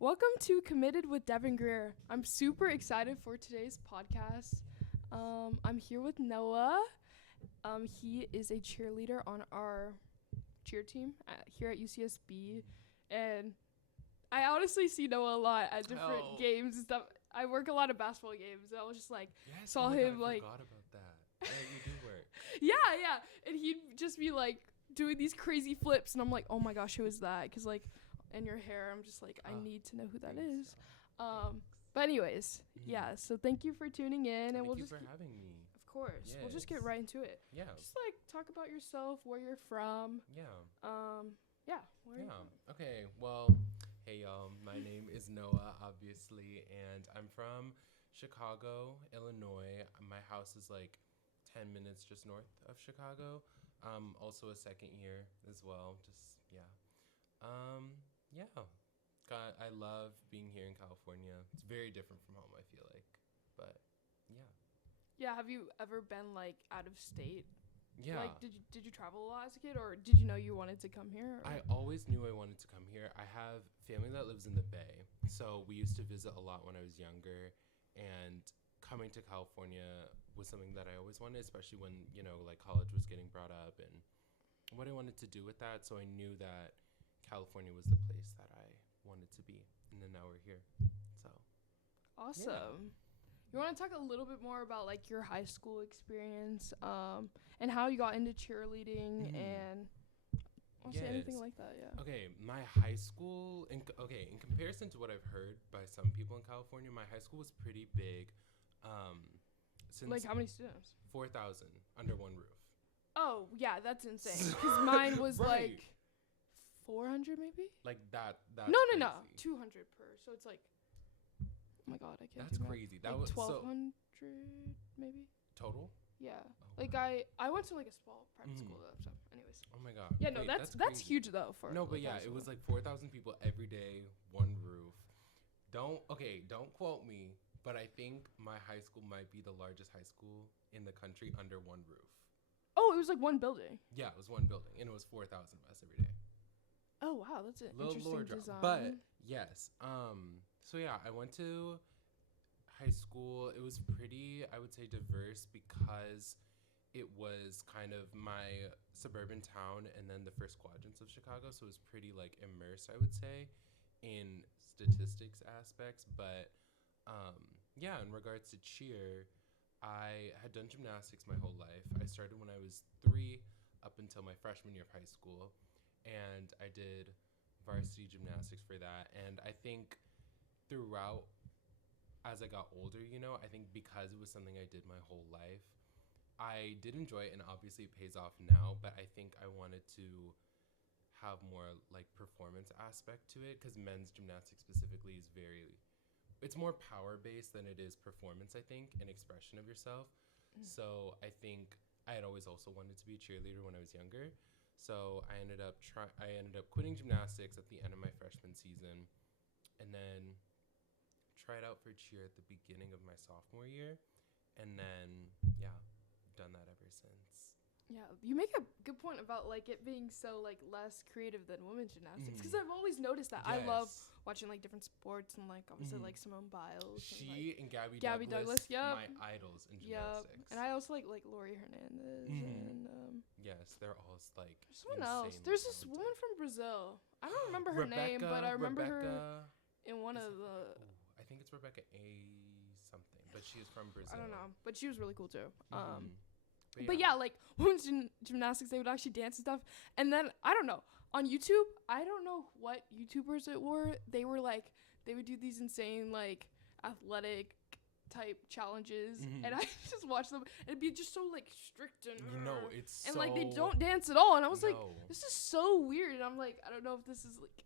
Welcome to Committed with Devin Greer. I'm super excited for today's podcast. I'm here with Noah. He is a cheerleader on our cheer team here at UCSB, and I honestly see Noah a lot at different games and stuff. I work a lot of basketball games, and I was just like, saw him I forgot about that. Yeah, you do work. yeah, and he'd just be like doing these crazy flips, and I'm like, oh my gosh, who is that? Because like, in your hair, I'm just like, I need to know who that is. But anyways, yeah. So thank you for tuning in, and we'll just for having me. Of course, we'll just get right into it. Yeah. Just like talk about yourself, where you're from. Yeah. Yeah. Where are you from? Okay. Well, hey y'all. My name is Noah, obviously, and I'm from Chicago, Illinois. My house is like 10 minutes just north of Chicago. Also a second year as well. Just yeah. Yeah. God, I love being here in California. It's very different from home, I feel like. But yeah. Yeah, have you ever been like out of state? Yeah. Like did you travel a lot as a kid, or did you know you wanted to come here? Or? I always knew I wanted to come here. I have family that lives in the Bay. So we used to visit a lot when I was younger, and coming to California was something that I always wanted, especially when, you know, like college was getting brought up and what I wanted to do with that. So I knew that California was the place that I wanted to be, and then now we're here. So awesome. Yeah. You want to talk a little bit more about like your high school experience, and how you got into cheerleading and say anything like that? Yeah. Okay, my high school in comparison to what I've heard by some people in California, my high school was pretty big. Since like how many students? 4,000 under one roof. Oh yeah, that's insane. Because mine was like 400 maybe. Like that. No, 200 per. So it's like, oh my god, I can't. That's crazy. That like was 1,200 maybe. Total. Yeah. Oh, like wow. I went to like a small private school though. So anyways. Oh my god. Yeah, no, that's huge though for. No, but yeah, it was like 4,000 people every day, one roof. Don't quote me, but I think my high school might be the largest high school in the country under one roof. Oh, it was like one building. Yeah, it was one building, and it was 4,000 of us every day. Oh wow, that's an interesting design. But yes, so yeah, I went to high school. It was pretty, I would say, diverse because it was kind of my suburban town and then the first quadrants of Chicago, so it was pretty like immersed, I would say, in statistics aspects. But yeah, in regards to cheer, I had done gymnastics my whole life. I started when I was 3 up until my freshman year of high school, and I did varsity gymnastics for that. And I think throughout, as I got older, you know, I think because it was something I did my whole life, I did enjoy it, and obviously it pays off now, but I think I wanted to have more like performance aspect to it, because men's gymnastics specifically is it's more power based than it is performance, I think, and expression of yourself. So I think I had always also wanted to be a cheerleader when I was younger. So I ended up quitting gymnastics at the end of my freshman season, and then tried out for cheer at the beginning of my sophomore year, and then yeah, done that ever since. Yeah, you make a good point about like it being so like less creative than women's gymnastics, because I've always noticed that. Yes. I love watching like different sports, and like obviously like Simone Biles. And Gabby Douglas, yep. My idols in gymnastics. Yep. And I also like Lori Hernandez and yes, they're all like someone else. There's this woman from Brazil. I don't remember her name, but I remember her in one of the. I think it's Rebecca A something, but she is from Brazil. I don't know, but she was really cool too. But yeah, like women's gymnastics, they would actually dance and stuff. And then I don't know, on YouTube, I don't know what YouTubers it were. They were like, they would do these insane like athletic type challenges, and I just watch them. And it'd be just so like strict and it's and so like they don't dance at all. And I was like, this is so weird. And I'm like, I don't know if this is like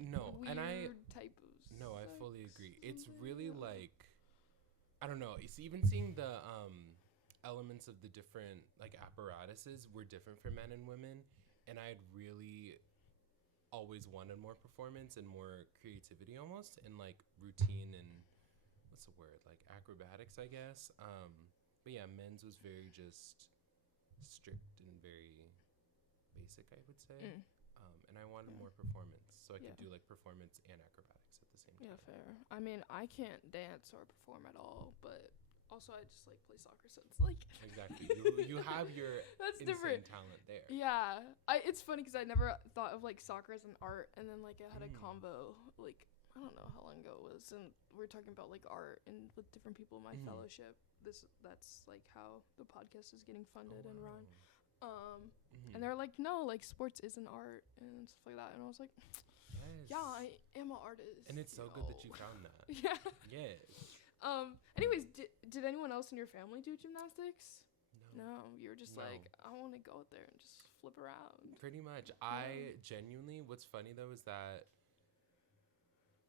weird type of. No, I fully agree. It's really like, I don't know. It's even seeing the elements of the different like apparatuses were different for men and women, and I'd really always wanted more performance and more creativity almost, and like routine and what's the word, like acrobatics, I guess. But yeah, men's was very just strict and very basic, I would say. And I wanted more performance, so so I Yeah. could do like performance and acrobatics at the same time. Yeah, fair. I mean, I can't dance or perform at all, but also I just like play soccer, so it's like Exactly. You have your that's insane different. talent there. Yeah, it's funny because I never thought of like soccer as an art, and then like I had a convo like I don't know how long ago it was, and we were talking about like art and with different people in my fellowship. That's like how the podcast is getting funded and run. And they're like, no, like sports is an art and stuff like that, and I was like, Yes. yeah, I am an artist. And it's so good that you found that. Yeah. Yes. Anyways, did anyone else in your family do gymnastics? No. No, you were just like, I want to go out there and just flip around. Pretty much. I genuinely, what's funny though is that,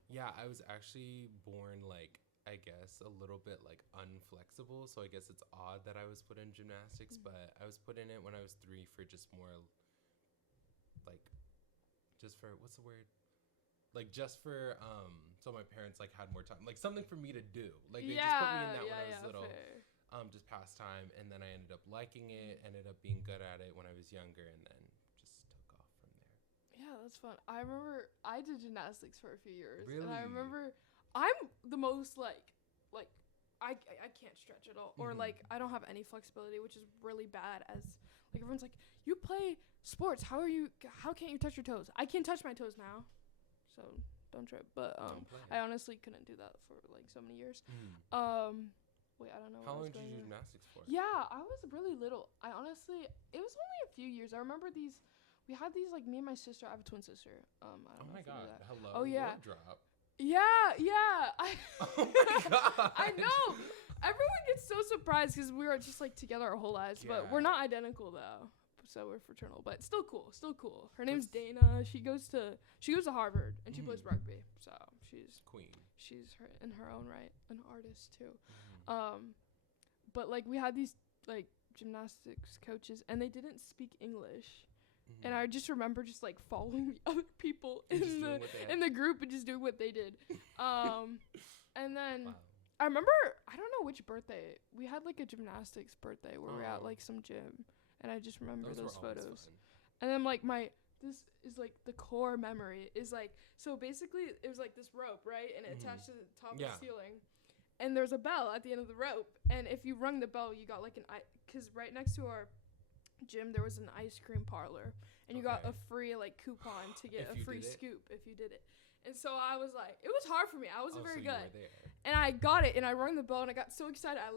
yeah, I was actually born like, I guess, a little bit like unflexible. So I guess it's odd that I was put in gymnastics, but I was put in it when I was 3 for just more like, just for, what's the word? Like just for, so my parents like had more time, like something for me to do. Like they just put me in that when I was little. Fair. Just pastime, and then I ended up liking it, ended up being good at it when I was younger, and then just took off from there. Yeah, that's fun. I remember I did gymnastics for a few years. Really? And I remember I'm the most like I can't stretch at all. Or like I don't have any flexibility, which is really bad as like everyone's like, you play sports, how can't you touch your toes? I can touch my toes now. So don't trip. But I honestly couldn't do that for like so many years. Wait, I don't know. How long did you do gymnastics for? Yeah, I was really little. It was only a few years. I remember we had these like me and my sister. I have a twin sister. I don't know Oh my if you knew god! that. Hello. Oh yeah. Word drop. Yeah. Oh my god. I know. Everyone gets so surprised because we were just like together our whole lives, but we're not identical though. So we're fraternal, but still cool. Her name's Dana. She goes to Harvard and she plays rugby. So she's queen. She's in her own right an artist too. But like we had these like gymnastics coaches and they didn't speak English. And I just remember just like following the other people in the group and just doing what they did. And then I remember, I don't know which birthday. We had like a gymnastics birthday where we were at like some gym and I just remember those photos. And then like this is like the core memory is like, so basically it was like this rope, right? And it attached to the top of the ceiling. And there's a bell at the end of the rope. And if you rung the bell, you got like because right next to our gym, there was an ice cream parlor. And you got a free like coupon to get a free scoop if you did it. And so I was like, it was hard for me. I wasn't very good. And I got it and I rung the bell and I got so excited. I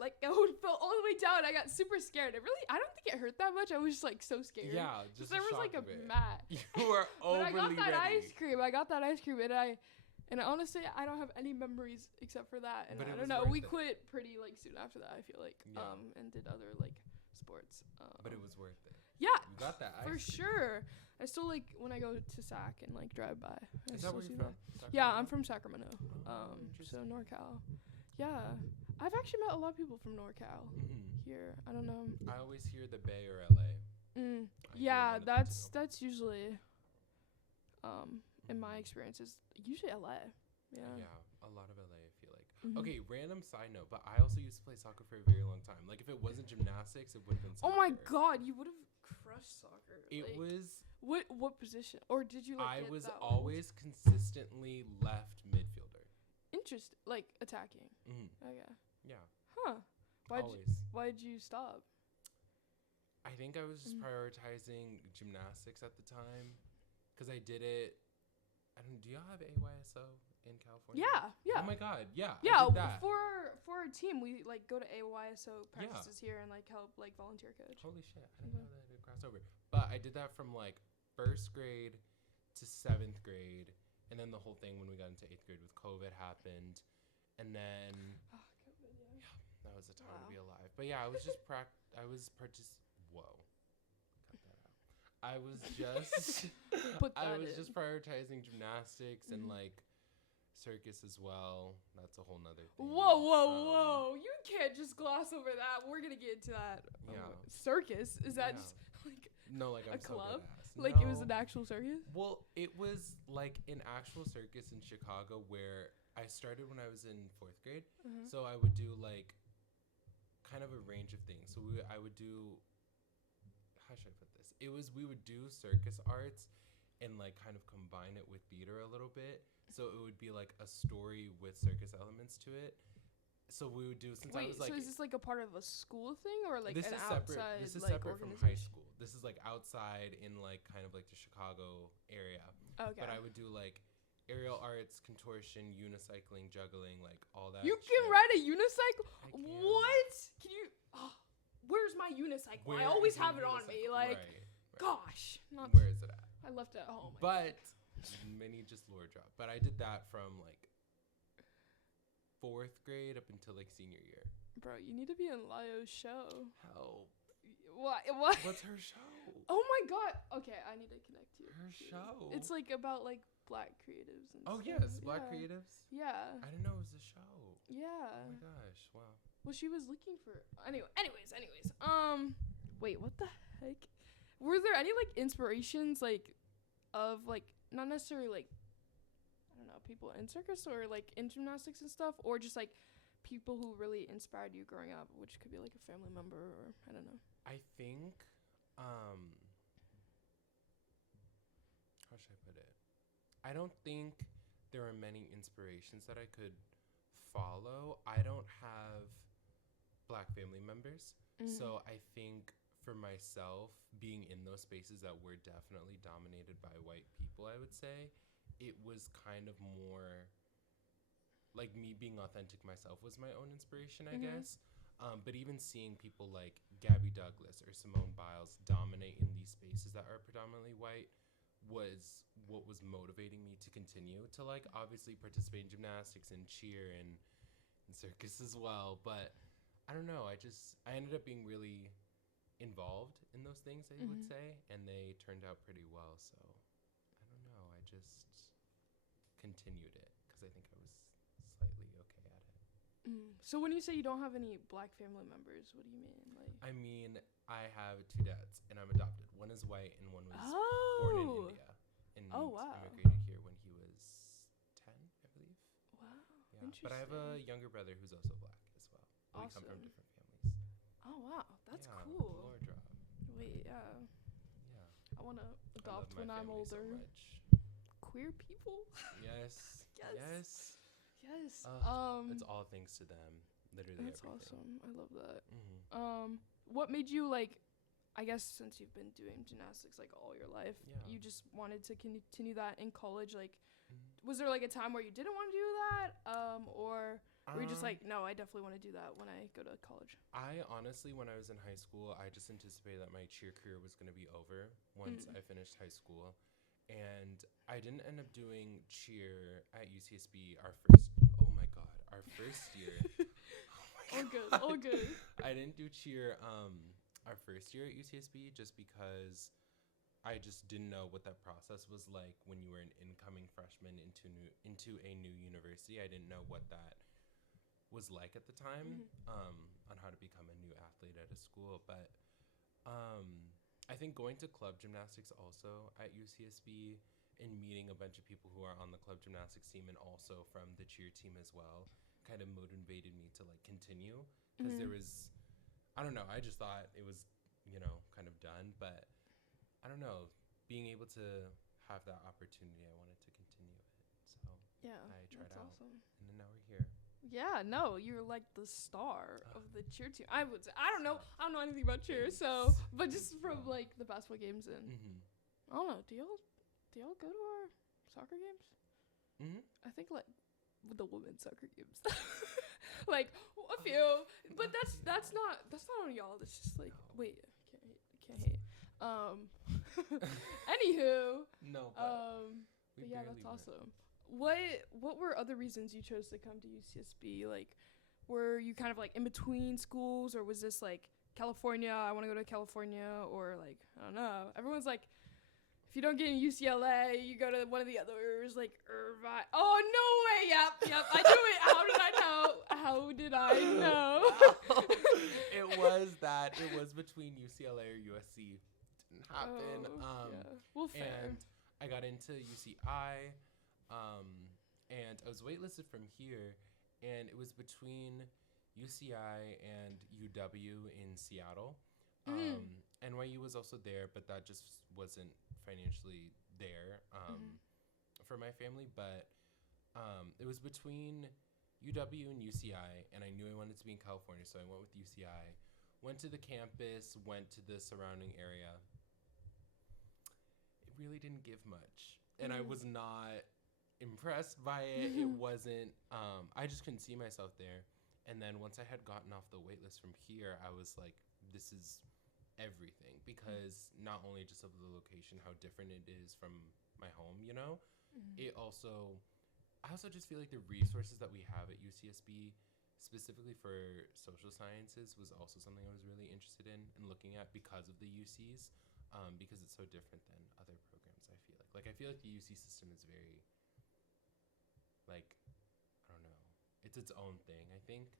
fell all the way down. I got super scared. I don't think it hurt that much. I was just like so scared. Yeah, just there was like a mat. You were overly But I got that ready. ice cream and honestly, I don't have any memories except for that. And But I don't know. We quit pretty like soon after that, I feel like. And did other like sports. But it was worth it. Yeah. You got that ice for cream. sure. I still like when I go to Sac and like drive by. Is that where you're from? Yeah, I'm from Sacramento. So interesting. NorCal. Yeah. I've actually met a lot of people from NorCal here. I don't know. I always hear the Bay or LA. Yeah, that's usually in my experience is usually LA. Yeah. Yeah, a lot of LA I feel like. Okay, random side note, but I also used to play soccer for a very long time. Like if it wasn't gymnastics, it would have been soccer. Oh my god, you would have crushed soccer. It like, was what position? Or did you like I was always consistently left midfielder. Interesting, like attacking. Okay. Yeah. Huh. Always. Why'd you stop? I think I was just prioritizing gymnastics at the time because I did it. Do y'all have AYSO in California? Yeah. Oh my god, yeah. Yeah, I did that. for our team, we like go to AYSO practices here and like help like volunteer coach. Holy shit, I didn't know that it crossed over. But I did that from like 1st grade to 7th grade, and then the whole thing when we got into 8th grade with COVID happened, and then that was the time to be alive. But yeah, I was just Whoa. Cut that out. I was just prioritizing gymnastics and like circus as well. That's a whole nother thing. Whoa. You can't just gloss over that. We're going to get into that. Yeah. Circus? Is that just like no, like I'm a club? So like it was an actual circus? Well, it was like an actual circus in Chicago where I started when I was in 4th grade. So I would do like kind of a range of things. So I would do, how should I put this? We would do circus arts and like kind of combine it with theater a little bit. So it would be like a story with circus elements to it. So we would do since I was like. So is this like a part of a school thing or like this an is outside? Separate. This is like, separate from high school. This is like outside in like kind of like the Chicago area. Okay. But I would do like aerial arts, contortion, unicycling, juggling, like all that. You shit. can ride a unicycle? I can. What? Can you? Oh, where's my unicycle? I always have it on me. Like, right. gosh. Where is it at? I left it at home. But mini just lore drop. But I did that from like 4th grade up until like senior year. Bro, you need to be in Lio's show. Help. What? What's her show? Oh my god. Okay, I need to connect you. Her show. It's like about like black creatives and stuff. Yes, black creatives. Yeah. I didn't know it was a show. Yeah. Oh my gosh, wow. Well, she was looking for anyways. Wait, what the heck? Were there any like inspirations like of like not necessarily like I don't know, people in circus or like in gymnastics and stuff, or just like people who really inspired you growing up, which could be like a family member or I don't know. I think how should I put it? I don't think there are many inspirations that I could follow. I don't have black family members. So I think for myself, being in those spaces that were definitely dominated by white people, I would say, it was kind of more like me being authentic myself was my own inspiration, I guess. But even seeing people like Gabby Douglas or Simone Biles dominate in these spaces that are predominantly white was what was motivating me to continue to like obviously participate in gymnastics and cheer and circus as well. But I don't know, I ended up being really involved in those things, I would say, and they turned out pretty well. So I don't know, I just continued it because I think I was slightly okay at it. So when you say you don't have any black family members, what do you mean? Like, I mean, I have 2 dads and I'm adopted. One is white and one was born in India. And immigrated here when he was 10, I believe. Wow. Yeah. Interesting. But I have a younger brother who's also black as well. Awesome. We come from different families. Oh wow, that's Yeah, cool. Lore drop. Wait, yeah. Yeah. I wanna I adopt love my when I'm family older. So much. Queer people. Yes. Yes. Yes. It's all thanks to them. Literally That's everything. awesome. I love that. What made you like? I guess since you've been doing gymnastics like all your life, you just wanted to continue that in college. Like, was there like a time where you didn't want to do that, or were you just like, no, I definitely want to do that when I go to college? I honestly, when I was in high school, I just anticipated that my cheer career was going to be over once I finished high school. And I didn't end up doing cheer at UCSB our first year. All good. I didn't do cheer our first year at UCSB just because I just didn't know what that process was like when you were an incoming freshman into a new university. I didn't know what that was like at the time on how to become a new athlete at a school. But I think going to club gymnastics also at UCSB and meeting a bunch of people who are on the club gymnastics team and also from the cheer team as well kind of motivated me to like continue because there was, I don't know, I just thought it was, kind of done, but I don't know, being able to have that opportunity, I wanted to continue it. So yeah, I tried out awesome. And then now we're here. Yeah, no, you're like the star of the cheer team. I would say, I don't know anything about cheer, so, but just from like the basketball games and I don't know, do y'all go to our soccer games? I think like with the women's soccer games, like a few, but that's not on y'all. That's just like wait, can't hate. Anywho, no, but yeah, that's awesome. What were other reasons you chose to come to UCSB? Like, were you kind of like in between schools, or was this like California? I want to go to California, or like I don't know. Everyone's like, if you don't get in UCLA, you go to one of the others, like Irvine. Oh no way! Yep. I knew it. How did I know? It was that. It was between UCLA or USC. Didn't happen. Well, fair. And I got into UCI. And I was waitlisted from here, and it was between UCI and UW in Seattle. NYU was also there, but that just wasn't financially there for my family, but it was between UW and UCI, and I knew I wanted to be in California, so I went with UCI. Went to the campus, went to the surrounding area. It really didn't give much, and I was not impressed by it. It wasn't, I just couldn't see myself there. And then once I had gotten off the wait list from here, I was like, this is everything, because not only just of the location, how different it is from my home, you know, I also just feel like the resources that we have at UCSB, specifically for social sciences, was also something I was really interested in and looking at because of the UCs, because it's so different than other programs. I feel like the UC system is very, like, I don't know, it's its own thing, I think.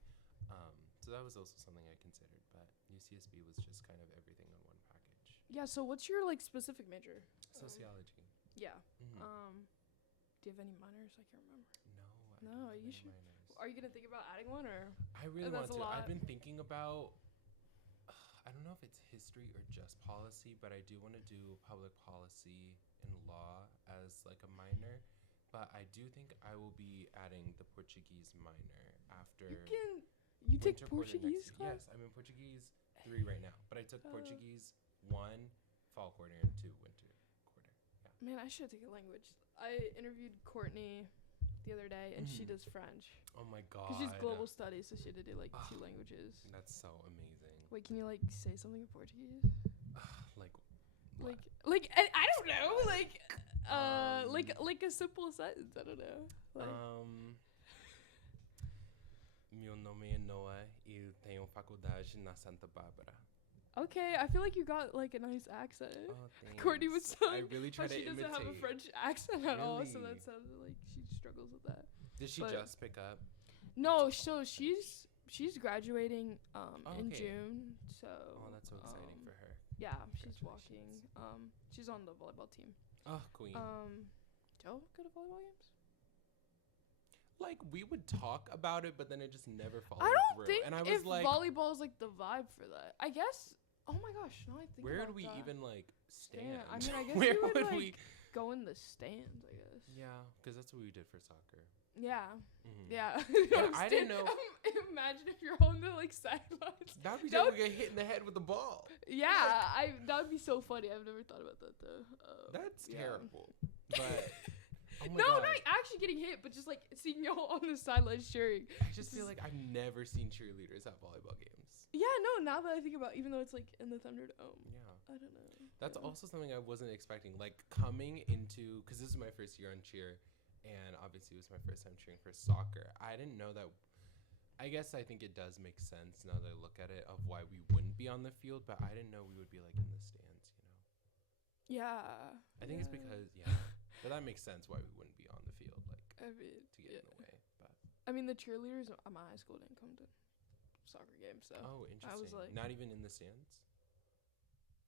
So that was also something I considered, but UCSB was just kind of everything on one package. Yeah, so what's your, like, specific major? Sociology. Yeah. Do you have any minors? I can't remember. No, you should. Minors. Are you going to think about adding one, or? I really want that's to. a lot. I've been thinking about, I don't know if it's history or just policy, but I do want to do public policy and law as like a minor. But I do think I will be adding the Portuguese minor after. You take winter quarter Portuguese next class? Yes, I'm in Portuguese 3 right now. But I took Portuguese 1 fall quarter and 2 winter quarter. Yeah. Man, I should take a language. I interviewed Courtney the other day, and she does French. Oh my god. Because she's global studies, so she had to do like 2 languages. That's so amazing. Wait, can you like say something in Portuguese? Like I don't know, like a simple sentence. I don't know. Meu nome é Noah e tenho faculdade na Santa Bárbara. Okay, I feel like you got like a nice accent. Oh, thanks. Courtney was saying I really try to she imitate. doesn't have a French accent at all, so Really? that sounded like she struggles with that. Did she just pick up? No, so she's graduating in Okay. June. So That's so exciting for her. yeah, she's walking. She's on the volleyball team. Oh, queen. Joe, go to volleyball games? Like, we would talk about it, but then it just never followed I don't through. think And I was if like, volleyball is like the vibe for that. I guess. Oh my gosh, now I think. where about do we that. even like stand? I mean, I guess where we would would like go in the stands. I guess. Yeah, because that's what we did for soccer. Yeah. Mm-hmm. Yeah. I didn't know. Imagine if you're on the like sidelines. That would be That so we get hit in the head with the ball. Yeah, that would be so funny. I've never thought about that though. That's yeah. terrible. But oh my no, God. not actually getting hit, but just like seeing y'all on the sidelines cheering. I just feel like I've never seen cheerleaders at volleyball games. Yeah, no. Now that I think about, even though it's like in the Thunderdome. Yeah. I don't know. That's also something I wasn't expecting. Like coming into, because this is my first year on cheer, and obviously it was my first time cheering for soccer. I didn't know that. I guess I think it does make sense now that I look at it of why we wouldn't be on the field, but I didn't know we would be like in the stands, you know? Yeah. I think it's because, but that makes sense why we wouldn't be on the field, like, I mean, to get in the way. But I mean, the cheerleaders at my high school didn't come to soccer games, so. oh, interesting. I was like, not even in the stands?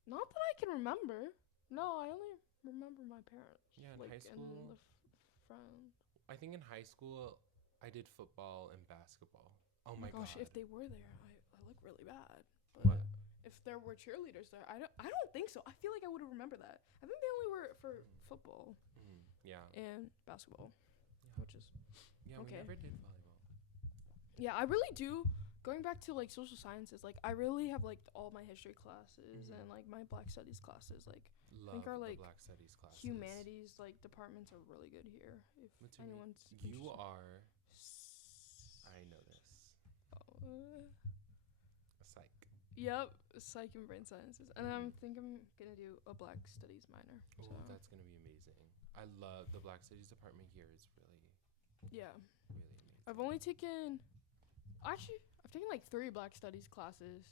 not that I can remember. No, I only remember my parents. Yeah, in like, high school. And the friend. I think in high school, I did football and basketball. Oh my gosh, God. if they were there, I look really bad. But What? if there were cheerleaders there, I don't think so. I feel like I would have remembered that. I think they only were for football Yeah. and basketball, Yeah. which is Yeah, okay. we never did volleyball. Yeah, I really do. Going back to like social sciences, like I really have like all my history classes and like my Black Studies classes. Like Love I think our the like Black Studies classes. humanities like departments are really good here. If What's your anyone's You interested. are. I know this. Psych. Yep, psych and brain sciences, and I think I'm gonna do a Black Studies minor. Oh, So that's gonna be amazing. I love the Black Studies department here. Is really, yeah, really amazing. I've only taken, actually, I've taken like 3 Black Studies classes,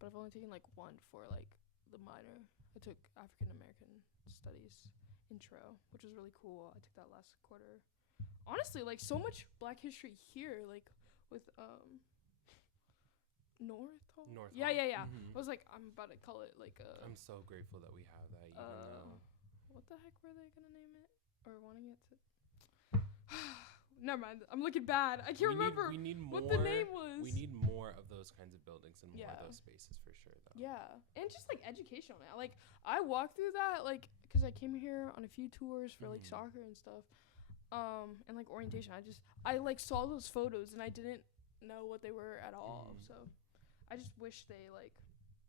but I've only taken like 1 for like the minor. I took African American Studies intro, which was really cool. I took that last quarter. Honestly, like so much Black history here, like with North Hall. Yeah. I was like, I'm about to call it like I'm so grateful that we have that. Even though what the heck were they gonna name it or wanting it to? never mind. I'm looking bad. I can't remember We need more, what the name was. We need more of those kinds of buildings and more Yeah. of those spaces for sure, though. Yeah, and just like educational now. Like I walked through that like because I came here on a few tours for like soccer and stuff, and like orientation. I like saw those photos and I didn't know what they were at all. So I just wish they like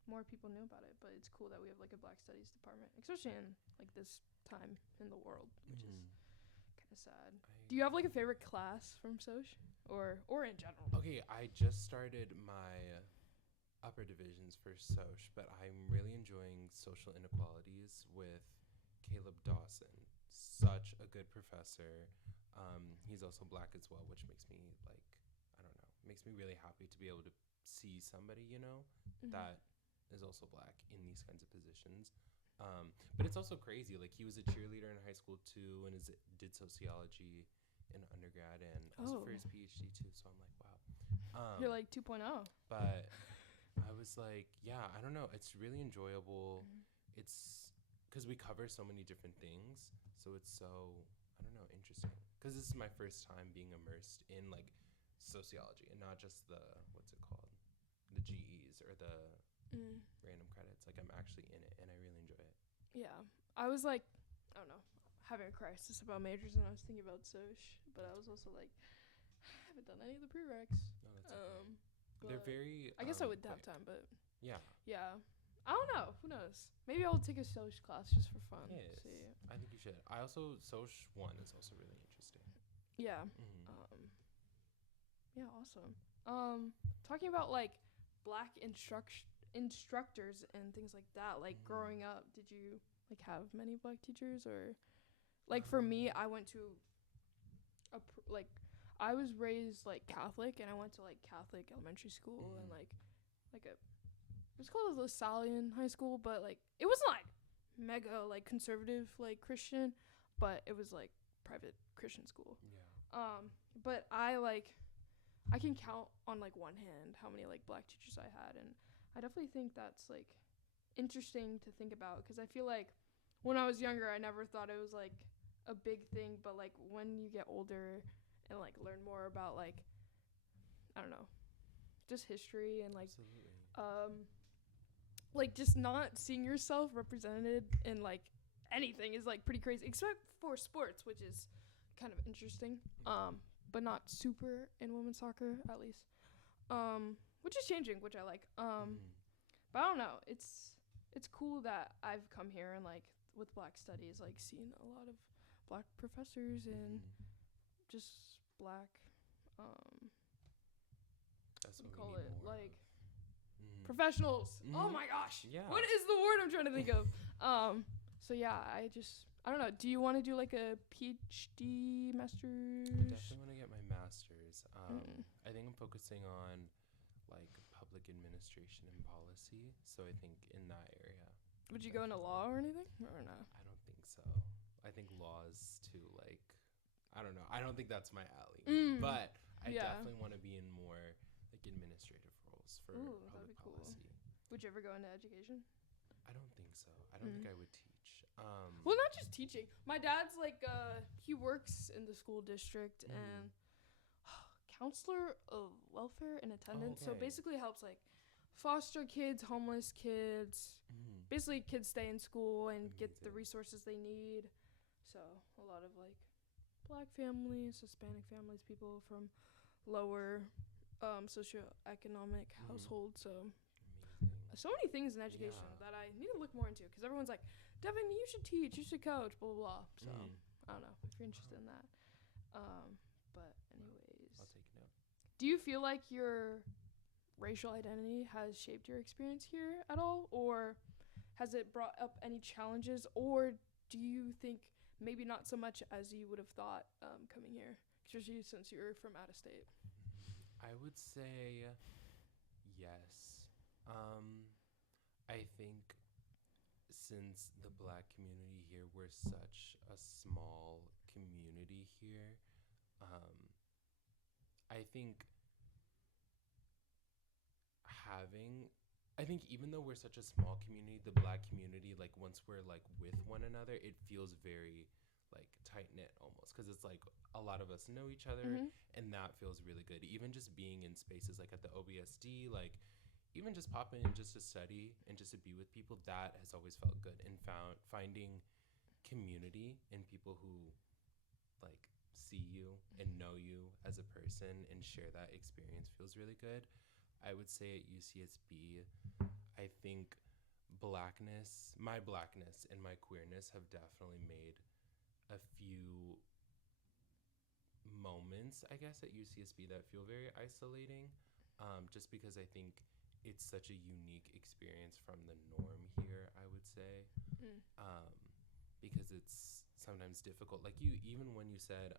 more people knew about it. But it's cool that we have like a Black Studies department, especially in like this time in the world, which is kind of sad. Do you have like a favorite class from Soch or in general? Okay, I just started my upper divisions for Soch, but I'm really enjoying social inequalities with Caleb Dawson. Such a good professor. He's also Black as well, which makes me like, I don't know, makes me really happy to be able to see somebody, that is also Black in these kinds of positions. But it's also crazy. Like he was a cheerleader in high school too, and did sociology in undergrad and also for his PhD too. So I'm like, wow. You're like 2.0. But I was like, yeah, I don't know. It's really enjoyable. It's because we cover so many different things. So it's so, I don't know, interesting. Because this is my first time being immersed in like sociology and not just the, what's it called? The GEs or the random credits. Like I'm actually in it and I really enjoy it. Yeah. I was like, I don't know, having a crisis about majors and I was thinking about Soch. But I was also like, I haven't done any of the prereqs. No, that's okay. They're very. I guess I would have time, but yeah. I don't know. Who knows? Maybe I'll take a Soch class just for fun. Yes. I think you should. I also Soch 1 is also really interesting. Yeah. Yeah. Awesome. Talking about like Black instructors and things like that. Like growing up, did you like have many Black teachers or like for me, I went to I was raised like Catholic and I went to like Catholic elementary school and like a it was called a Lasallian high school, but like it wasn't like mega like conservative like Christian, but it was like private Christian school. Yeah. But I can count on like one hand how many like Black teachers I had, and I definitely think that's like interesting to think about because I feel like when I was younger I never thought it was like a big thing, but like when you get older and like learn more about like I don't know, just history and like like just not seeing yourself represented in like anything is like pretty crazy, except for sports, which is kind of interesting, but not super in women's soccer at least, which is changing, which I like. But I don't know, it's cool that I've come here and like with Black Studies like seen a lot of Black professors and just Black that's what do you what call we it need more like of. professionals. Oh my gosh, Yeah. what is the word I'm trying to think of? So yeah, I don't know, do you want to do like a PhD master's? I definitely want to get my master's. I think I'm focusing on like public administration and policy, so I think in that area. Would you go into law or anything or no? I don't think so. I think law is too like, I don't know, I don't think that's my alley, but I definitely want to be in more like administrative roles for public policy. Would you ever go into education? I don't think so. I don't think I would teach. Well, not just teaching. My dad's like he works in the school district and counselor of welfare and attendance. So basically helps like foster kids, homeless kids. Basically kids stay in school and get the resources they need. So a lot of like Black families, Hispanic families, people from lower socioeconomic households. So many things in education that I need to look more into because everyone's like, Devin, you should teach, you should coach, blah, blah, blah. So I don't know if you're interested in that. But anyways. I'll take note. Do you feel like your racial identity has shaped your experience here at all? Or has it brought up any challenges? Or do you think maybe not so much as you would have thought coming here, especially since you're from out of state? I would say yes. I think since the Black community here, we're such a small community here, I think even though we're such a small community, the Black community, like once we're like with one another, it feels very like tight knit almost, because it's like a lot of us know each other, Mm-hmm. and that feels really good. Even just being in spaces like at the OBSD, like even just popping in just to study and just to be with people, that has always felt good. And finding community in people who like see you and know you as a person and share that experience feels really good. I would say at UCSB, I think my blackness and my queerness have definitely made a few moments, I guess, at UCSB that feel very isolating, just because I think it's such a unique experience from the norm here, I would say, Mm. because it's sometimes difficult. Like even when you said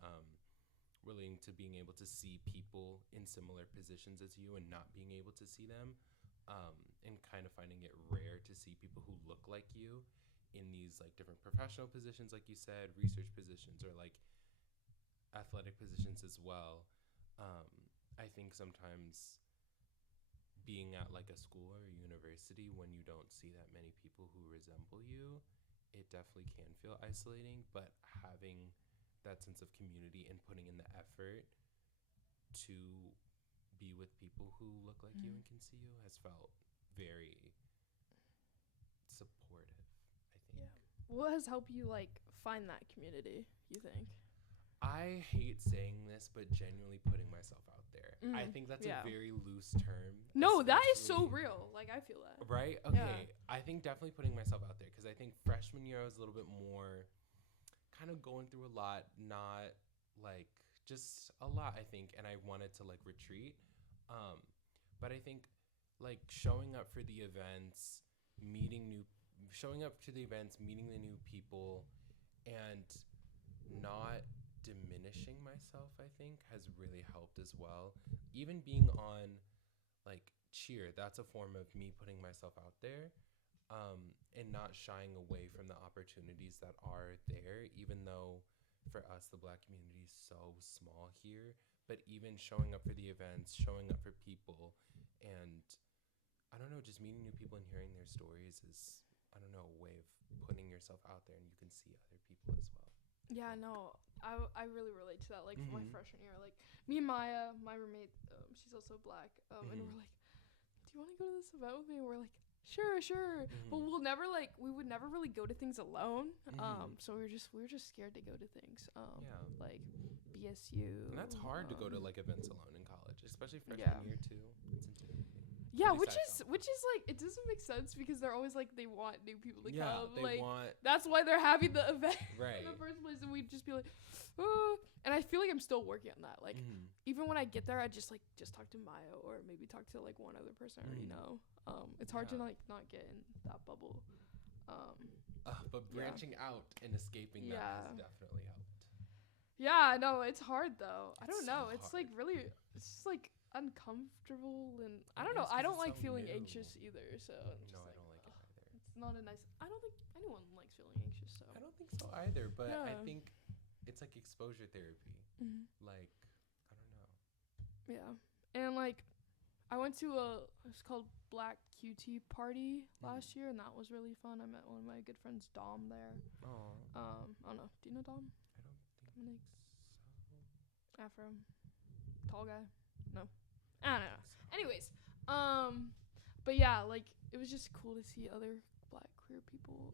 relating to being able to see people in similar positions as you and not being able to see them, and kind of finding it rare to see people who look like you in these like different professional positions, like you said, research positions, or like athletic positions as well. I think sometimes being at like a school or a university when you don't see that many people who resemble you, it definitely can feel isolating, but having that sense of community and putting in the effort to be with people who look like you and can see you has felt very supportive, I think. Yeah. What has helped you like find that community, you think? I hate saying this, but genuinely putting myself out there. I think that's a very loose term. No, that is so real. Like, I feel that. Right? Okay. Yeah. I think definitely putting myself out there, because I think freshman year I was a little bit more kind of going through a lot, not like just a lot, I think, and I wanted to like retreat. But I think like showing up to the events, meeting the new people, and not diminishing myself, I think, has really helped as well. Even being on like cheer, that's a form of me putting myself out there, and not shying away from the opportunities that are there, even though for us the Black community is so small here. But even showing up for the events, showing up for people, and I don't know, just meeting new people and hearing their stories is, I don't know, a way of putting yourself out there, and you can see other people as well. Yeah, no, I really relate to that. Like, for my freshman year, like, me and Maya, my roommate, she's also Black, and we're like, do you want to go to this event with me? And we're like, sure. But we would never really go to things alone. So we were just scared to go to things. Like BSU. And that's hard to go to like events alone in college, especially freshman year too. It's intimidating. Yeah, which is like, it doesn't make sense because they're always like, they want new people to come. That's why they're having the event in the first place. And we'd just be like, oh. And I feel like I'm still working on that. Like, even when I get there, I just talk to Maya or maybe talk to like one other person I already know. It's hard to like not get in that bubble. But branching out and escaping that has definitely helped. Yeah, no, it's hard though. I don't know. So it's like really, it's just like uncomfortable, and I don't know. I don't like feeling anxious either. So I don't like it either. It's not a nice. I don't think anyone likes feeling anxious. So I don't think so either. But I think it's like exposure therapy. Like, I don't know. Yeah, and like I went to it's called Black QT party last year, and that was really fun. I met one of my good friends, Dom, there. I don't know. Do you know Dom? I don't think Dominic. So. Afro. Tall guy. No. I don't know. Anyways, but yeah, like it was just cool to see other Black queer people.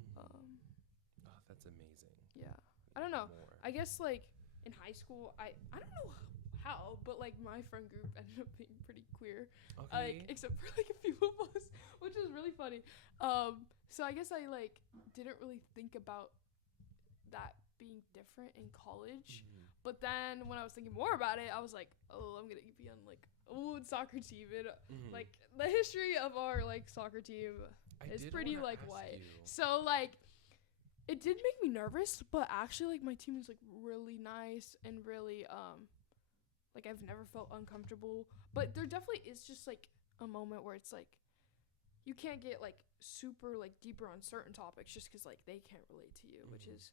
That's amazing. Yeah. I don't know. I guess like in high school, I don't know how, but like my friend group ended up being pretty queer. Okay. Like except for like a few of us, which was really funny. So I guess I like didn't really think about that being different in college. But then when I was thinking more about it, I was like, oh, I'm gonna be on like a women's soccer team, and like the history of our like soccer team is pretty like white. So like it did make me nervous, but actually like my team is like really nice and really like I've never felt uncomfortable. But there definitely is just like a moment where it's like you can't get like super like deeper on certain topics just because like they can't relate to you, which is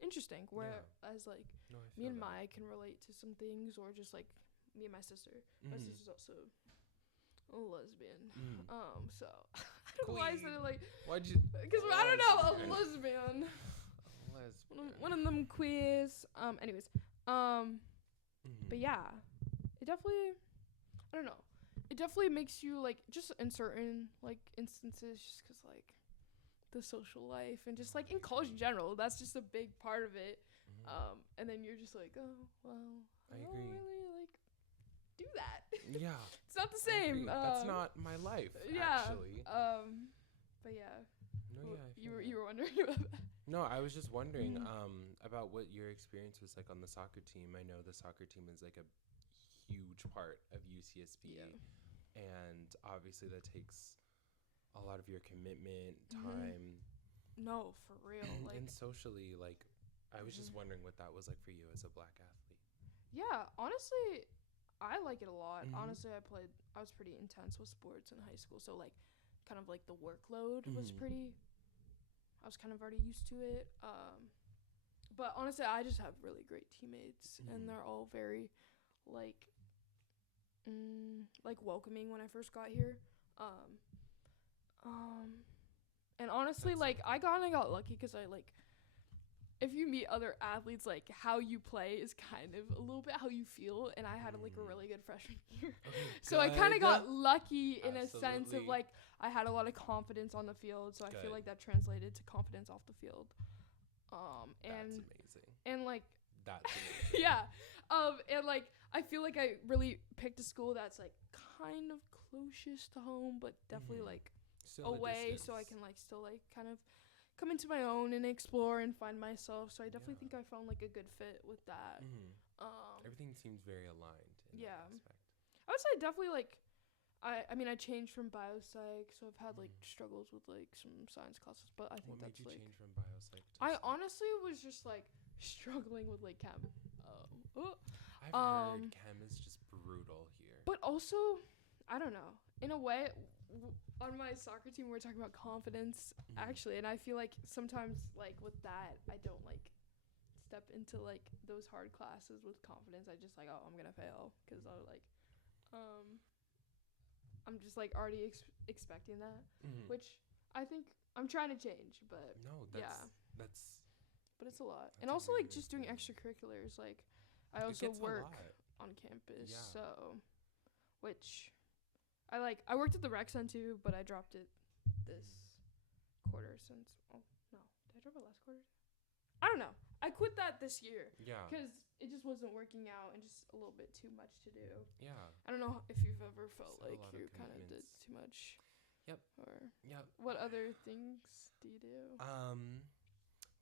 interesting. Whereas like me and Maya can relate to some things, or just like me and my sister. My sister's also a lesbian. So I don't know why I said it like. Why'd you? Because I don't know, a lesbian. one of them quiz. Anyways, but yeah, it definitely, I don't know. It definitely makes you, like, just in certain, like, instances, just because, like, the social life and just, like, in college in general, that's just a big part of it. And then you're just like, oh, well, I don't really, like, do that. Yeah. It's not the same. That's not my life, actually. But yeah. No, yeah. You were wondering about that? No, I was just wondering about what your experience was like on the soccer team. I know the soccer team is like a huge part of UCSB, and obviously that takes a lot of your commitment, time. No, for real. Like, and socially, like, I was just wondering what that was like for you as a Black athlete. Yeah, honestly, I like it a lot. Honestly, I was pretty intense with sports in high school, so, like, kind of like the workload was pretty. I was kind of already used to it. But honestly, I just have really great teammates, and they're all very, like, welcoming when I first got here. And honestly, like, I got lucky because I, like, if you meet other athletes, like, how you play is kind of a little bit how you feel, and I had, like, a really good freshman year. So I kind of got lucky in a sense of, like, I had a lot of confidence on the field, so I feel like that translated to confidence off the field. That's amazing. And, like, that's amazing. yeah. And, like, I feel like I really picked a school that's, like, kind of closest to home, but definitely, like, still away, so I can, like, still, like, kind of come into my own and explore and find myself. So I definitely think I found, like, a good fit with that. Everything seems very aligned in that aspect. I would say definitely, like, I mean, I changed from biopsych, so I've had, like, struggles with, like, some science classes, but I think that's, like... What made you change from biopsych to I honestly was just, like, struggling with, like, chem. I've heard chem is just brutal here. But also, I don't know. In a way, on my soccer team, we're talking about confidence, actually, and I feel like sometimes, like, with that, I don't, like, step into, like, those hard classes with confidence. I just, like, oh, I'm gonna fail, because I, like, I'm just, like, already expecting that, which I think I'm trying to change, but that's but it's a lot. And also, like, just doing extracurriculars, like, I also work on campus, so, which I worked at the rec center too, but I dropped it this quarter did I drop it last quarter? I don't know. I quit that this year. Yeah. Because it just wasn't working out and just a little bit too much to do. Yeah. I don't know if you've ever felt like you kind of did too much. Yep. Or what other things do you do?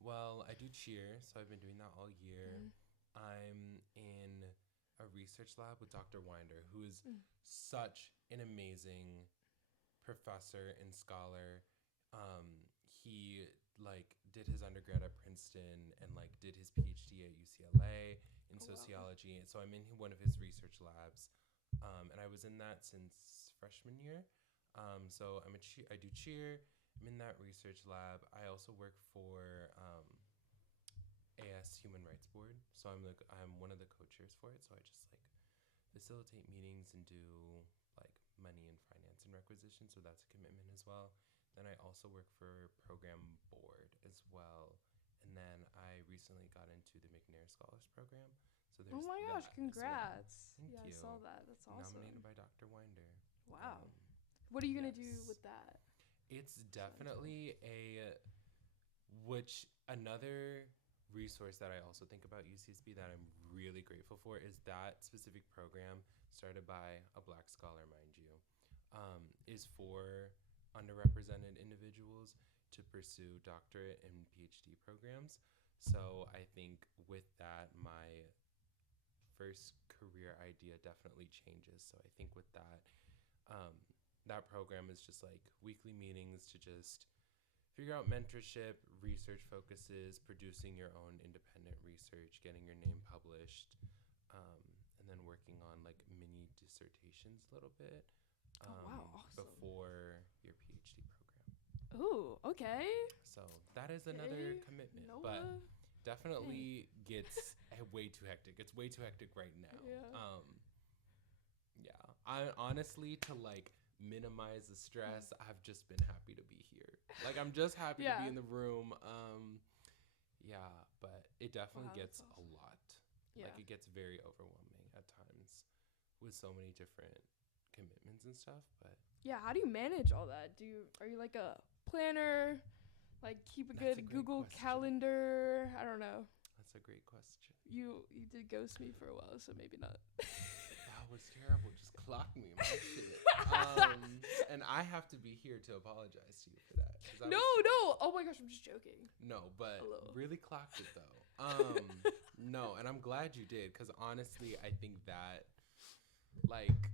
Well, I do cheer, so I've been doing that all year. I'm in a research lab with Dr. Winder, who is such an amazing professor and scholar. He, like, did his undergrad at Princeton and, like, did his PhD at UCLA in sociology. And so I'm in one of his research labs, and I was in that since freshman year. So I do cheer. I'm in that research lab. I also work for AS Human Rights Board. So I'm one of the co-chairs for it. So I just, like, facilitate meetings and do, like, money and finance and requisition. So that's a commitment as well. Then I also work for program board as well. And then I recently got into the McNair Scholars program. So there's oh my gosh, congrats. Thank you. I saw that. That's awesome. Nominated by Dr. Winder. Wow. What are you going to do with that? It's definitely another resource that I also think about UCSB that I'm really grateful for is that specific program started by a Black scholar, mind you, is for underrepresented individuals to pursue doctorate and PhD programs. So I think with that, my first career idea definitely changes. So I think with that, that program is just like weekly meetings to just figure out mentorship, research focuses, producing your own independent research, getting your name published, and then working on like mini dissertations a little bit awesome. Before your PhD program. Ooh, okay. So that is another commitment, but definitely gets way too hectic. It's way too hectic right now. Yeah. I honestly, to like minimize the stress, I've just been happy to be here. Like, I'm just happy to be in the room. Yeah, but it definitely Wow, gets that's a awesome. lot. Yeah. Like, it gets very overwhelming at times with so many different commitments and stuff. But Yeah, how do you manage all that? Are you like a planner? Like keep a that's a good great Google question. calendar? I don't know. That's a great question. You did ghost me for a while, so maybe not. That was terrible. Just clock me my shit. And I have to be here to apologize to you for that. No. Oh my gosh, I'm just joking. No, but A little. really clocked it though. No, and I'm glad you did, because honestly, I think that, like,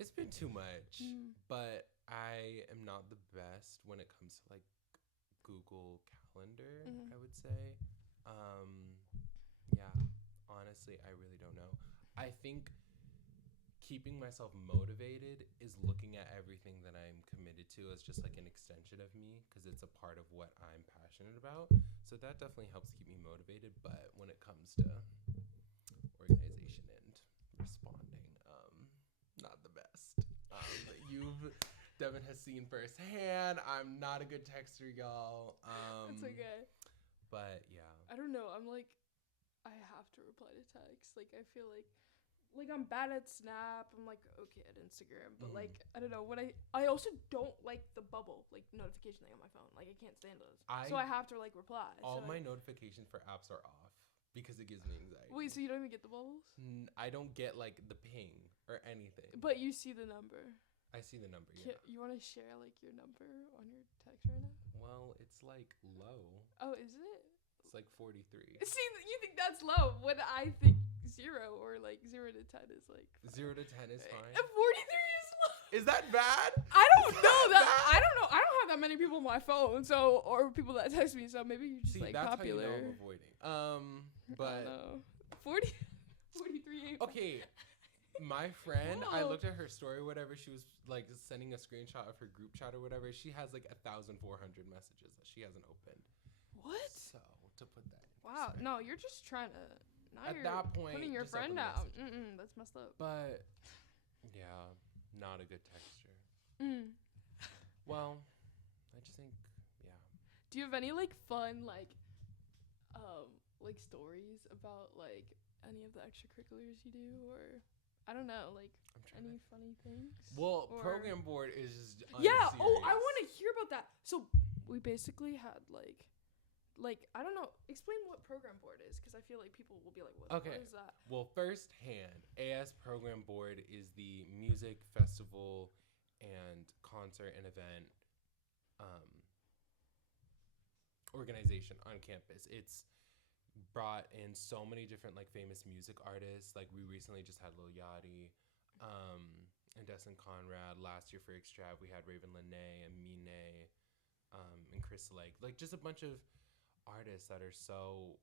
it's been too much. But I am not the best when it comes to like Google Calendar. I would say, yeah. Honestly, I really don't know. I think keeping myself motivated is looking at everything that I'm committed to as just like an extension of me, because it's a part of what I'm passionate about. So that definitely helps keep me motivated. But when it comes to organization and responding, not the best. Devin has seen firsthand. I'm not a good texter, y'all. That's okay. But yeah. I don't know. I'm like, I have to reply to text. Like, I feel like I'm bad at Snap. I'm like okay at Instagram, but like I don't know. What I also don't like the bubble like notification thing on my phone. Like I can't stand those. So I have to like reply. All my notifications for apps are off because it gives me anxiety. Wait, so you don't even get the bubbles? I don't get like the ping or anything. But you see the number. I see the number. Yeah. You want to share like your number on your text right now? Well, it's like low. Oh, is it? It's like 43. See, you think that's low when I think 0 or like 0 to 10 is like 0 to 10 is fine. 43 is low. Is that bad? I don't know that. I don't know. I don't have that many people on my phone, so or people that text me. So maybe you're just like that's popular. How you know I'm avoiding. But 43 ain't okay. My friend, I Whoa. looked at her story, whatever. She was like sending a screenshot of her group chat or whatever. She has like 1,400 messages that she hasn't opened. What? So to put that. Wow. No, you're just trying to. Now At you're that point, putting your just friend open the out. message. That's messed up. But yeah, not a good texture. Well, I just think Do you have any like fun like stories about like any of the extracurriculars you do, or I don't know, like any funny things? Well, or program board is just yeah. Oh, I unserious. want to hear about that. So we basically had like I don't know. Explain what program board is, because I feel like people will be like, what is that? Well, firsthand, AS program board is the music festival and concert and event organization on campus. It's brought in so many different like famous music artists. Like we recently just had Lil Yachty, and Destin Conrad. Last year for Extrav, we had Raven Lene and Mine, and Chris Lake. Like just a bunch of artists that are so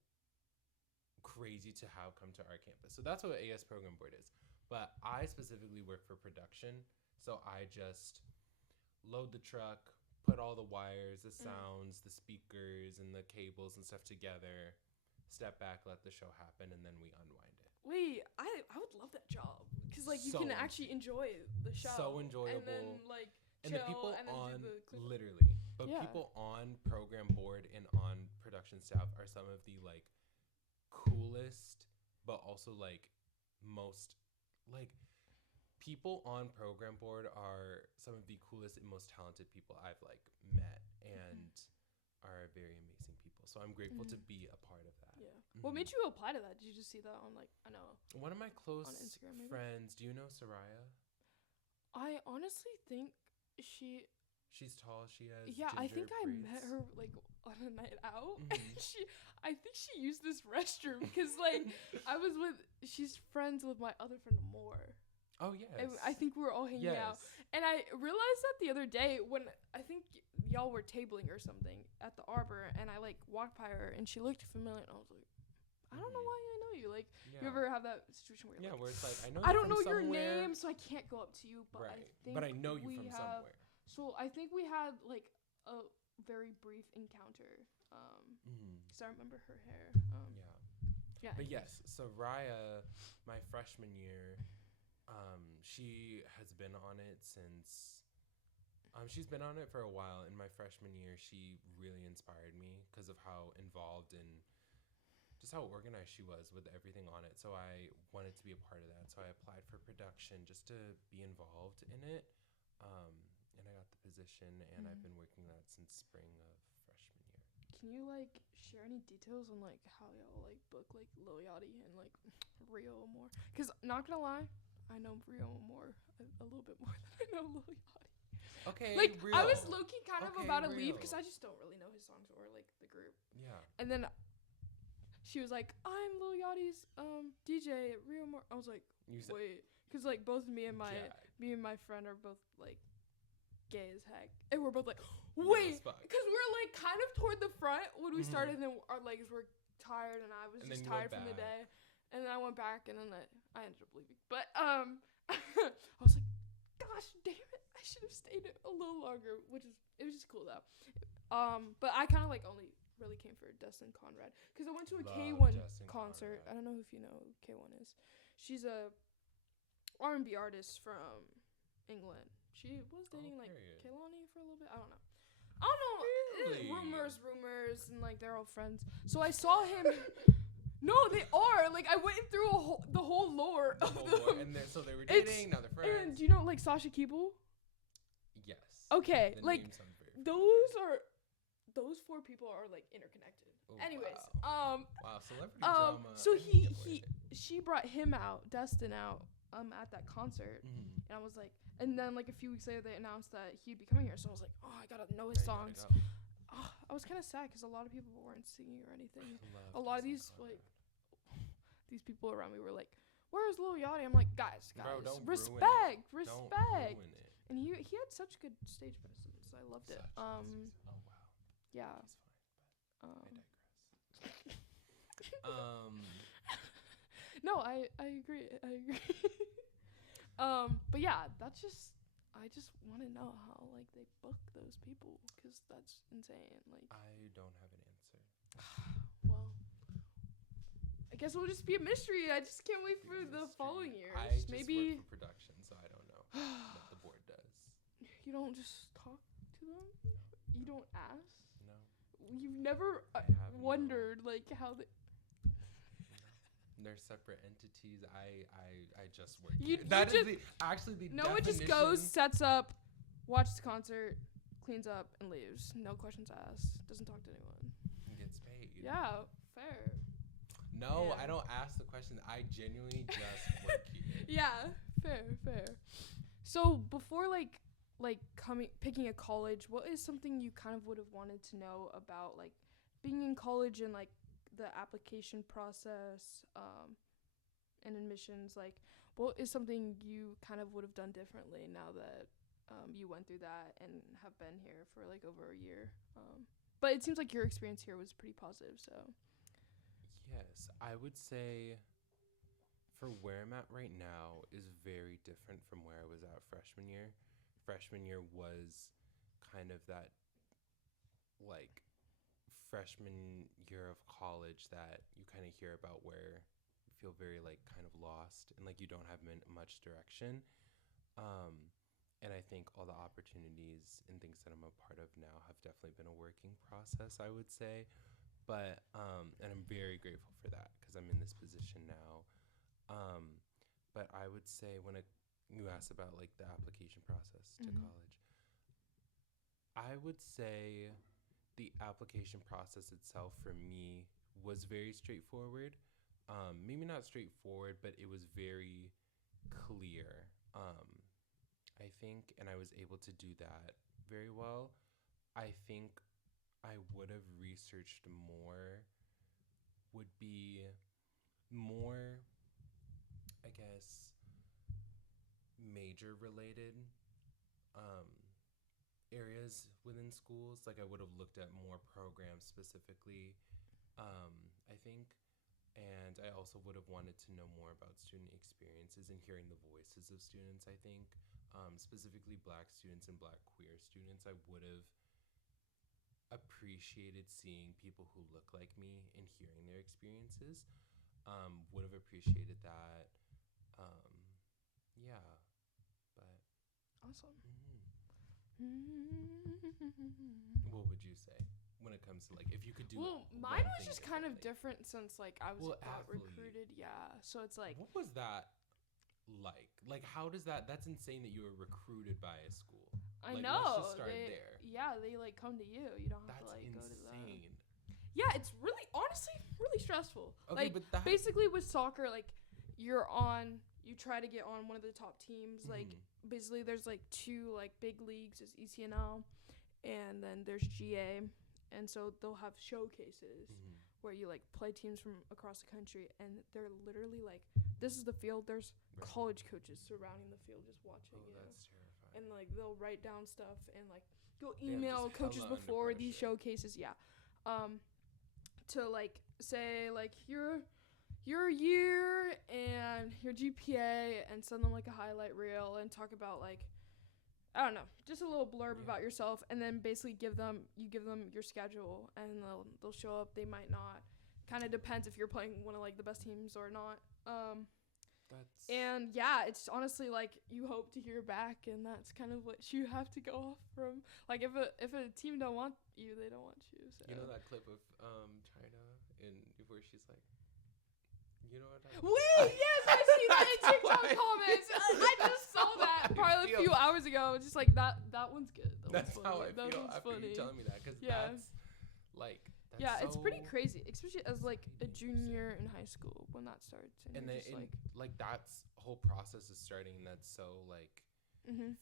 crazy to have come to our campus. So that's what AS program board is. But I specifically work for production. So I just load the truck, put all the wires, the sounds, the speakers, and the cables and stuff together, step back, let the show happen, and then we unwind it. Wait, I would love that job, because like you can actually enjoy the show. So enjoyable. And then like and chill, the people and then on do the literally, but Yeah. people on program board and on production staff are some of the like coolest, but also like most like people on program board are some of the coolest and most talented people I've like met and are very amazing people. So I'm grateful to be a part of that. Yeah. What made you apply to that? Did you just see that on like I know One of my close on Instagram, maybe? friends, do you know Soraya? I honestly think She's tall. She has I ginger think I braids. met her like on a night out. And I think she used this restroom because like she's friends with my other friend Moore. Oh yes. And I think we were all hanging out. And I realized that the other day when I think y'all were tabling or something at the Arbor, and I like walked by her and she looked familiar, and I was like, I don't know why I know you. Like, you ever have that situation where you're like, where it's like I don't know your name, so I can't go up to you, but I know you from somewhere. So I think we had like a very brief encounter. So I remember her hair. Yeah. But yes, Soraya, my freshman year, she has been on it since She's been on it for a while. In my freshman year, she really inspired me because of how involved and just how organized she was with everything on it. So I wanted to be a part of that. So I applied for production just to be involved in it. And I got the position, and I've been working that since spring of freshman year. Can you like share any details on like how y'all like book like Lil Yachty and like Rio more? Cause not gonna lie, I know Rio more a little bit more than I know Lil Yachty. Okay, Like Rio. I was low key kind of Okay, about to leave Rio. because I just don't really know his songs or like the group. Yeah. And then she was like, "I'm Lil Yachty's DJ at Rio More." I was like, "Wait," because like both me and my friend are both like gay as heck, and we're both like, "Wait," because we're like kind of toward the front when we started, and then our legs were tired, and I was just tired from the day, and then I went back, and then I ended up leaving. But I was like, "Gosh, damn it! I should have stayed a little longer," it was just cool though. But I kind of like only really came for Destin Conrad because I went to a K1 concert. Conrad. I don't know if you know who K1 is. She's a R&B artist from England. She was dating like Kehlani for a little bit. I don't know. Really? Rumors, and like they're all friends. So I saw him. No, they are. Like I went through the whole lore of them. And so they were dating. Now they're friends. And do you know like Sasha Keeble? Yes. Okay, like those four people are like interconnected. Oh, anyways, wow, celebrity drama. So she brought him out, Destin out, at that concert, and I was like, and then like a few weeks later they announced that he'd be coming here, so I was like, oh, I gotta know his songs. I was kind of sad because a lot of people weren't singing or anything. A lot of these like these people around me were like, "Where's Lil Yachty?" I'm like, guys, Bro, don't respect. Don't ruin it. And he had such good stage presence. I loved it. Oh wow. Yeah. He's fine, but I digress. No, I agree. But yeah, I just want to know how like they book those people because that's insane. Like I don't have an answer. Well, I guess it'll just be a mystery. I just can't wait for the following years. I just maybe work for production, so I don't know what the board does. You don't just talk to them. No. You don't ask. No. You've never wondered like how they. They're separate entities. I just work here. That is actually the Noah just goes, sets up, watches the concert, cleans up, and leaves. No questions asked. Doesn't talk to anyone. Gets paid. Yeah, fair. No, Yeah. I don't ask the questions. I genuinely just work here. Yeah, fair. So before picking a college, what is something you kind of would have wanted to know about like being in college and like the application process and admissions? Like what is something you kind of would have done differently now that you went through that and have been here for like over a year? But it seems like your experience here was pretty positive, so. Yes, I would say for where I'm at right now is very different from where I was at freshman year. Freshman year was kind of that like freshman year of college that you kind of hear about where you feel very like kind of lost and like you don't have much direction. And I think all the opportunities and things that I'm a part of now have definitely been a working process, I would say. But, and I'm very grateful for that because I'm in this position now. But I would say you asked about like the application process to college, I would say the application process itself for me was very straightforward. Maybe not straightforward, but it was very clear. I think, and I was able to do that very well. I think I would have researched more, would be more, I guess, major related areas within schools. Like I would have looked at more programs specifically, I think. And I also would have wanted to know more about student experiences and hearing the voices of students, I think. Specifically Black students and Black queer students. I would have appreciated seeing people who look like me and hearing their experiences. Would have appreciated that. Yeah, but awesome. What would you say when it comes to like if you could do? Well, one mine was thing just kind of differently? different since like I was Well, got athlete. recruited. Yeah, so it's like What was that like? Like, how does that? That's insane that you were recruited by a school. I Like, know let's just start they there. yeah they like come to you. You don't have That's to like go to them. insane. Yeah, it's really honestly really stressful. Okay, like but that basically with soccer, like you try to get on one of the top teams. Like basically there's like two like big leagues, is ECNL, and then there's GA, and so they'll have showcases where you like play teams from across the country, and they're literally like, this is the field. There's college coaches surrounding the field just watching you, that's terrifying. and like they'll write down stuff and like go Damn, email just coaches hella under before these pressure. showcases. Yeah, to like say like your year and your GPA, and send them like a highlight reel and talk about like, I don't know, just a little blurb about yourself, and then basically give them your schedule, and they'll show up. They might not. Kind of depends if you're playing one of like the best teams or not. And yeah, it's honestly like you hope to hear back, and that's kind of what you have to go off from. Like if a team don't want you, they don't want you. So. You know that clip of China in where she's like, you know what? Wait, yes, I see that in TikTok comments. I just saw that probably a few hours ago. It's just like that one's good. That's how I that feel one's after funny. you telling me that, because Yeah. that's like. Yeah, it's pretty crazy, especially as like a junior in high school when that starts. And you're then just like that's whole process is starting. That's so like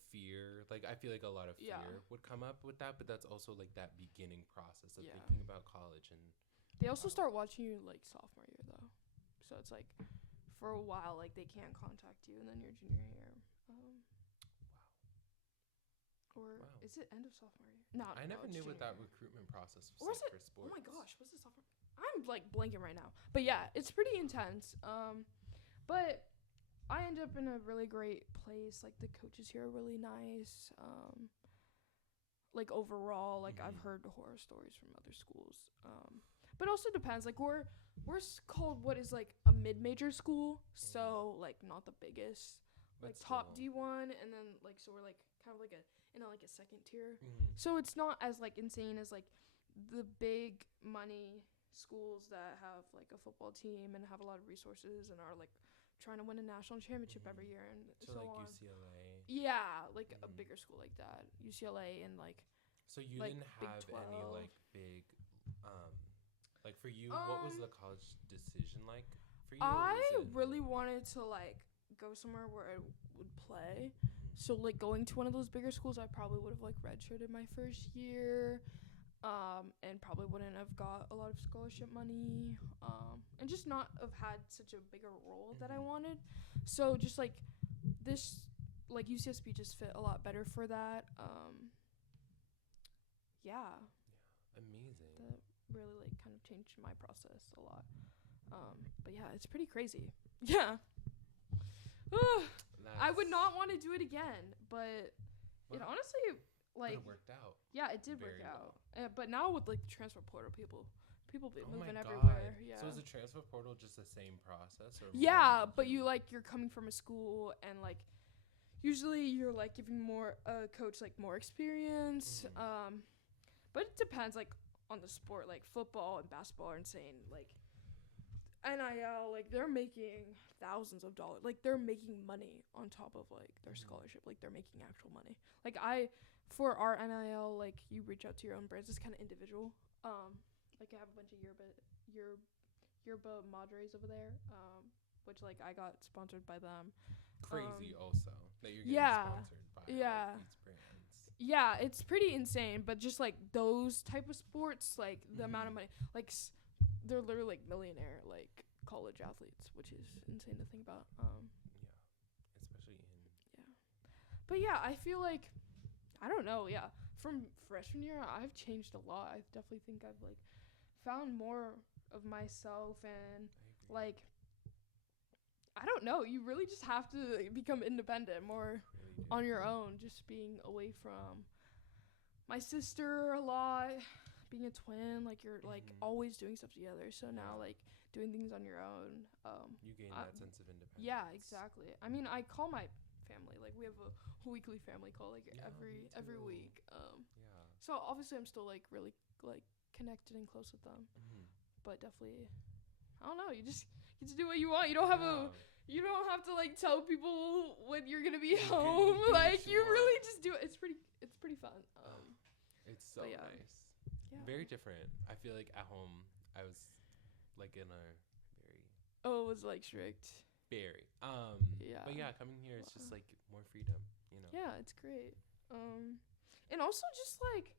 fear. Like I feel like a lot of fear would come up with that, but that's also like that beginning process of thinking about college. And they also start watching you like sophomore year though, so it's like for a while like they can't contact you, and then your junior year. Or is it end of sophomore year? No, I never knew what that recruitment process was like for sports. Oh my gosh, what's it sophomore? I'm like blanking right now. But yeah, it's pretty intense. But I ended up in a really great place. Like the coaches here are really nice. Like overall, like I've heard horror stories from other schools. But also depends. Like we're called what is like a mid-major school, so like not the biggest. Like top D1, and then like so we're like kind of like a second tier. So it's not as like insane as like the big money schools that have like a football team and have a lot of resources and are like trying to win a national championship every year, and so like on. UCLA. Yeah, like a bigger school like that, UCLA, and like. So you like didn't have any like big, like for you, what was the college decision like for you? I really wanted to like go somewhere where I would play. So like going to one of those bigger schools, I probably would have like redshirted my first year, and probably wouldn't have got a lot of scholarship money, and just not have had such a bigger role that I wanted. So just like this, like UCSB just fit a lot better for that. Yeah. Amazing. That really like kind of changed my process a lot. But yeah, it's pretty crazy. Yeah. I would not want to do it again, but it honestly like it worked out. Yeah, it did work out. But now with like the transfer portal, people be moving my everywhere. God. Yeah. So is the transfer portal just the same process, or yeah, but you're coming from a school, and like usually you're like giving more coach like more experience. But it depends like on the sport. Like football and basketball are insane. Like NIL, like they're making thousands of dollars. Like they're making money on top of like their scholarship. Like they're making actual money. Like for our NIL, like you reach out to your own brands. It's kind of individual. Like I have a bunch of yerba madres over there. Which like I got sponsored by them. Crazy also that you're getting sponsored by like, these brands. Yeah, it's pretty insane. But just like those type of sports, like the amount of money, like they're literally like millionaire like college athletes, which is insane to think about. Especially in But yeah, I feel like I don't know. Yeah, from freshman year, I've changed a lot. I definitely think I've like found more of myself, and like I don't know. You really just have to become independent more on your own. Just being away from my sister a lot, being a twin, like you're like always doing stuff together. So now like doing things on your own. You gain that sense of independence. Yeah, exactly. I mean, I call my family. Like we have a weekly family call like Yeah, me every too. week. Yeah. So obviously I'm still like really like connected and close with them, Mhm. but definitely I don't know. You just get to do what you want. You don't have Yeah. you don't have to like tell people when you're gonna be You home. do what Like you you really want. just do it. It's pretty fun. It's so but yeah. nice. Yeah. Very different. I feel like at home I was like in a very Oh, it was like strict. very Yeah. but yeah, coming here it's just like more freedom, you know. Yeah, it's great. And also just like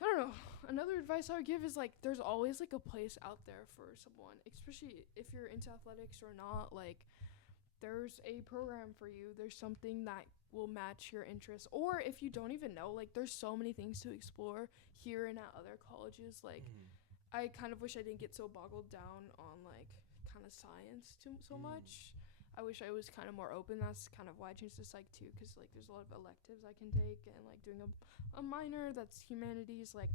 I don't know. Another advice I would give is like there's always like a place out there for someone, especially if you're into athletics or not. Like there's a program for you. There's something that will match your interests. Or if you don't even know, like there's so many things to explore here and at other colleges. Like I kind of wish I didn't get so boggled down on like kind of science so much. I wish I was kind of more open. That's kind of why I changed to psych too, because like there's a lot of electives I can take, and like doing a minor that's humanities. Like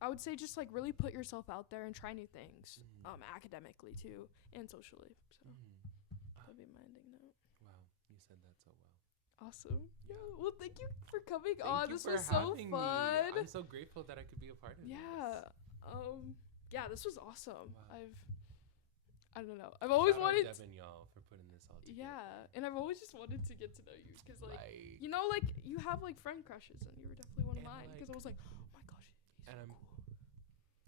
I would say just like really put yourself out there and try new things, academically too and socially. So that'd be my ending note. Wow, you said that so well. Awesome. Yeah. Well, thank you for coming Thank on. you This for was so having fun. me. I'm so grateful that I could be a part of this. Yeah. Yeah, this was awesome. Wow. I don't know. I've always Shout out wanted. Devin, y'all, for putting this all together. Yeah, and I've always just wanted to get to know you because, like, you know, like you have like friend crushes, and you were definitely one of And, mine. Because I was like, oh my gosh, he's and so I'm cool.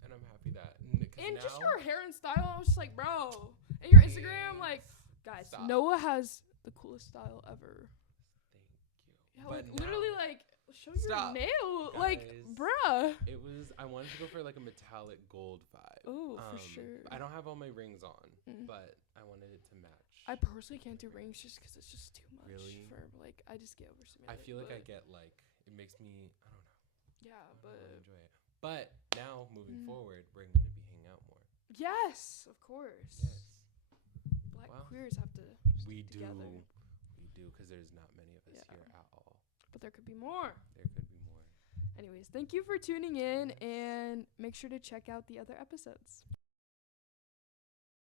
and I'm happy that. And now, just your hair and style, I was just like, bro. And your Instagram, like, guys, Stop. Noah has the coolest style ever. Thank you. Yeah, But like literally, now- like show Stop, your nail, like, guys. bruh. It was. I wanted to go for like a metallic gold vibe. Oh, for sure. I don't have all my rings on, but I wanted it to match. I personally can't do rings just because it's just too much. Really? For like, I just get overstimulated. I feel like I get like it makes me. I don't know. Yeah, I but don't enjoy it. But now moving forward, we're gonna be hanging out more. yes, of course. Yes. Black Well, queers have to We stick do. together. We do, because there's not many of us Yeah. here at all. But there could be more. There could be more. Anyways, thank you for tuning in, and make sure to check out the other episodes.